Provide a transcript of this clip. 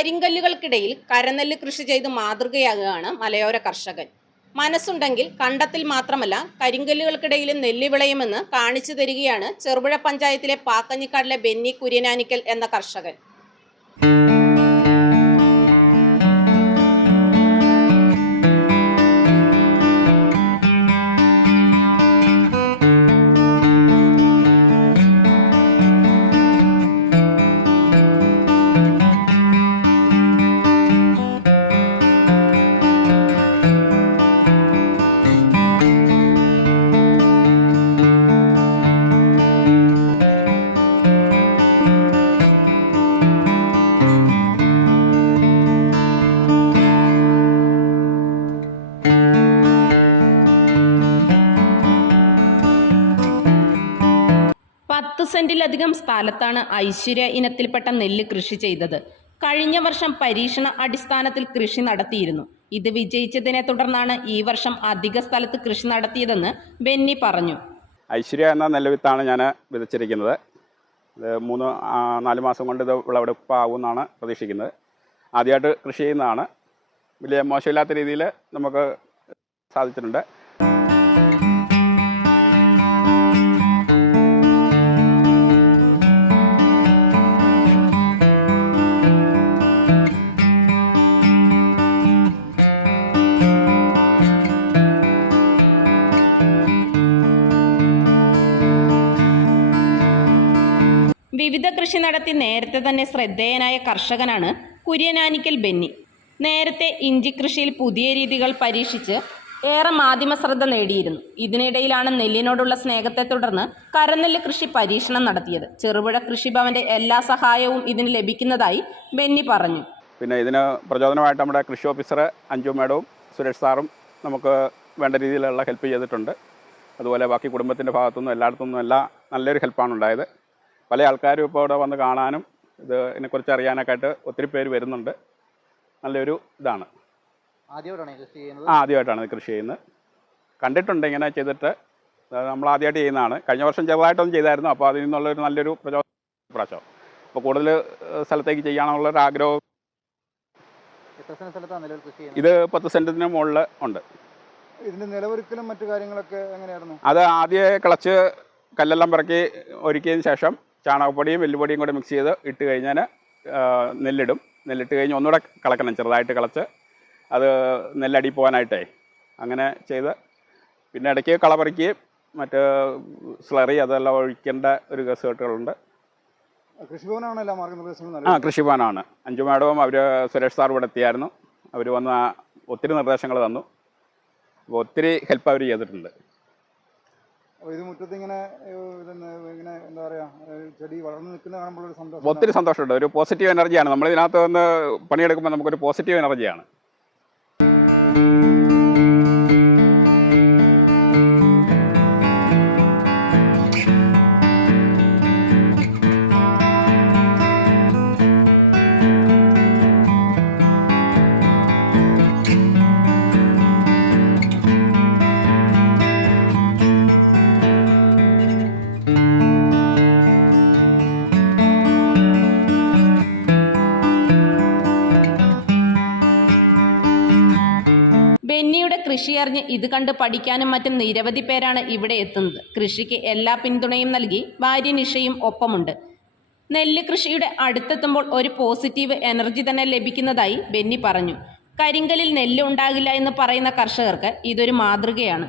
കരിങ്കല്ലുകൾക്കിടയിൽ കരനെല്ല് കൃഷി ചെയ്ത് മാതൃകയാകുകയാണ് മലയോര കർഷകൻ. മനസ്സുണ്ടെങ്കിൽ കണ്ടത്തിൽ മാത്രമല്ല കരിങ്കല്ലുകൾക്കിടയിലും നെല്ല് വിളയുമെന്ന് കാണിച്ചു തരികയാണ് ചെറുപുഴ പഞ്ചായത്തിലെ പാക്കഞ്ഞിക്കാടിലെ ബെന്നി കുര്യനാനിക്കൽ എന്ന കർഷകൻ. പത്ത് സെന്റിലധികം സ്ഥലത്താണ് ഐശ്വര്യ ഇനത്തിൽപ്പെട്ട നെല്ല് കൃഷി ചെയ്തത്. കഴിഞ്ഞ വർഷം പരീക്ഷണ അടിസ്ഥാനത്തിൽ കൃഷി നടത്തിയിരുന്നു. ഇത് വിജയിച്ചതിനെ തുടർന്നാണ് ഈ വർഷം അധിക സ്ഥലത്ത് കൃഷി നടത്തിയതെന്ന് ബെന്നി പറഞ്ഞു. ഐശ്വര്യ എന്ന നെല്ലുവിത്താണ് ഞാൻ വിതച്ചിരിക്കുന്നത്. മൂന്ന് നാല് മാസം കൊണ്ട് ഇത് വിളവെടുപ്പാകുമെന്നാണ് പ്രതീക്ഷിക്കുന്നത്. ആദ്യമായിട്ട് കൃഷി ചെയ്യുന്നതാണ്. വലിയ മോശമില്ലാത്ത രീതിയിൽ നമുക്ക് സാധിച്ചിട്ടുണ്ട്. വിവിധ കൃഷി നടത്തി നേരത്തെ തന്നെ ശ്രദ്ധേയനായ കർഷകനാണ് കുര്യനാനിക്കൽ ബെന്നി. നേരത്തെ ഇഞ്ചി കൃഷിയിൽ പുതിയ രീതികൾ പരീക്ഷിച്ച് ഏറെ മാധ്യമ ശ്രദ്ധ നേടിയിരുന്നു. ഇതിനിടയിലാണ് നെല്ലിനോടുള്ള സ്നേഹത്തെ തുടർന്ന് കരനെല്ല് കൃഷി പരീക്ഷണം നടത്തിയത്. ചെറുപുഴ കൃഷിഭവന്റെ എല്ലാ സഹായവും ഇതിന് ലഭിക്കുന്നതായി ബെന്നി പറഞ്ഞു. പിന്നെ ഇതിന് പ്രചോദനമായിട്ട് നമ്മുടെ കൃഷി ഓഫീസർ അഞ്ജു മേഡവും സുരേഷ് സാറും നമുക്ക് വേണ്ട രീതിയിലുള്ള ഹെൽപ്പ് ചെയ്തിട്ടുണ്ട്. അതുപോലെ ബാക്കി കുടുംബത്തിന്റെ ഭാഗത്തുനിന്നും എല്ലായിടത്തുനിന്നും എല്ലാം നല്ലൊരു ഹെൽപ്പാണ് ഉണ്ടായത്. പല ആൾക്കാരും ഇപ്പോൾ ഇവിടെ വന്ന് കാണാനും ഇത് ഇതിനെക്കുറിച്ച് അറിയാനൊക്കെ ആയിട്ട് ഒത്തിരി പേര് വരുന്നുണ്ട്. നല്ലൊരു ഇതാണ്. ആ ആദ്യമായിട്ടാണ് കൃഷി ചെയ്യുന്നത്. കണ്ടിട്ടുണ്ട് ഇങ്ങനെ ചെയ്തിട്ട്. നമ്മൾ ആദ്യമായിട്ട് ചെയ്യുന്നതാണ്. കഴിഞ്ഞ വർഷം ചെറുതായിട്ടൊന്നും ചെയ്തായിരുന്നു. അപ്പോൾ അതിൽ നിന്നുള്ളൊരു നല്ലൊരു പ്രചോദനം പ്രാവശ്യം. അപ്പോൾ കൂടുതൽ സ്ഥലത്തേക്ക് ചെയ്യാനുള്ളൊരു ആഗ്രഹം ഇത് പത്ത് സെന്റിന് മുകളിൽ ഉണ്ട്. ഇതിന്റെ നിലവൊരുക്കലും മറ്റു കാര്യങ്ങളൊക്കെ എങ്ങനെയായിരുന്നു? അത് ആദ്യം കിളച്ച് കല്ലെല്ലാം പിറക്കി ഒരുക്കിയതിന് ശേഷം ചാണകപ്പൊടിയും എല്ലുപൊടിയും കൂടെ മിക്സ് ചെയ്ത് ഇട്ട് കഴിഞ്ഞാൽ നെല്ലിടും. നെല്ലിട്ട് കഴിഞ്ഞ് ഒന്നുകൂടെ കളക്കണം ചെറുതായിട്ട് കളച്ച് അത് നെല്ലടി പോകാനായിട്ടേ അങ്ങനെ ചെയ്ത് പിന്നെ ഇടയ്ക്ക് കള പറിക്കുകയും മറ്റ് സ്ലറി അതെല്ലാം ഒഴിക്കേണ്ട ഒരു മാർഗനിർദ്ദേശങ്ങളും ആ കൃഷിഭവനാണ്. അഞ്ചു മാഡവും അവർ സുരേഷ് സാർ ഇവിടെ എത്തിയായിരുന്നു. അവർ വന്ന ഒത്തിരി നിർദ്ദേശങ്ങൾ തന്നു. അപ്പോൾ ഒത്തിരി ഹെൽപ്പ് അവർ ചെയ്തിട്ടുണ്ട്. ഇത് മുറ്റത്ത് ഇങ്ങനെ ഇങ്ങനെ എന്താ പറയാ ചെടി വളർന്നു നിൽക്കുന്ന കാണുമ്പോൾ ഒരു സന്തോഷം. ഒത്തിരി സന്തോഷമുണ്ട്. ഒരു പോസിറ്റീവ് എനർജിയാണ് നമ്മൾ ഇതിനകത്ത് വന്ന് പണിയെടുക്കുമ്പോൾ നമുക്കൊരു പോസിറ്റീവ് എനർജിയാണ് ബെന്നിയുടെ കൃഷി അറിഞ്ഞ് ഇത് കണ്ട് പഠിക്കാനും മറ്റും നിരവധി പേരാണ് ഇവിടെ എത്തുന്നത്. കൃഷിക്ക് എല്ലാ പിന്തുണയും നൽകി ഭാര്യ നിഷയും ഒപ്പമുണ്ട്. നെല്ല് കൃഷിയുടെ അടുത്തെത്തുമ്പോൾ ഒരു പോസിറ്റീവ് എനർജി തന്നെ ലഭിക്കുന്നതായി ബെന്നി പറഞ്ഞു. കരിങ്കലിൽ നെല്ല് ഉണ്ടാകില്ല എന്ന് പറയുന്ന കർഷകർക്ക് ഇതൊരു മാതൃകയാണ്.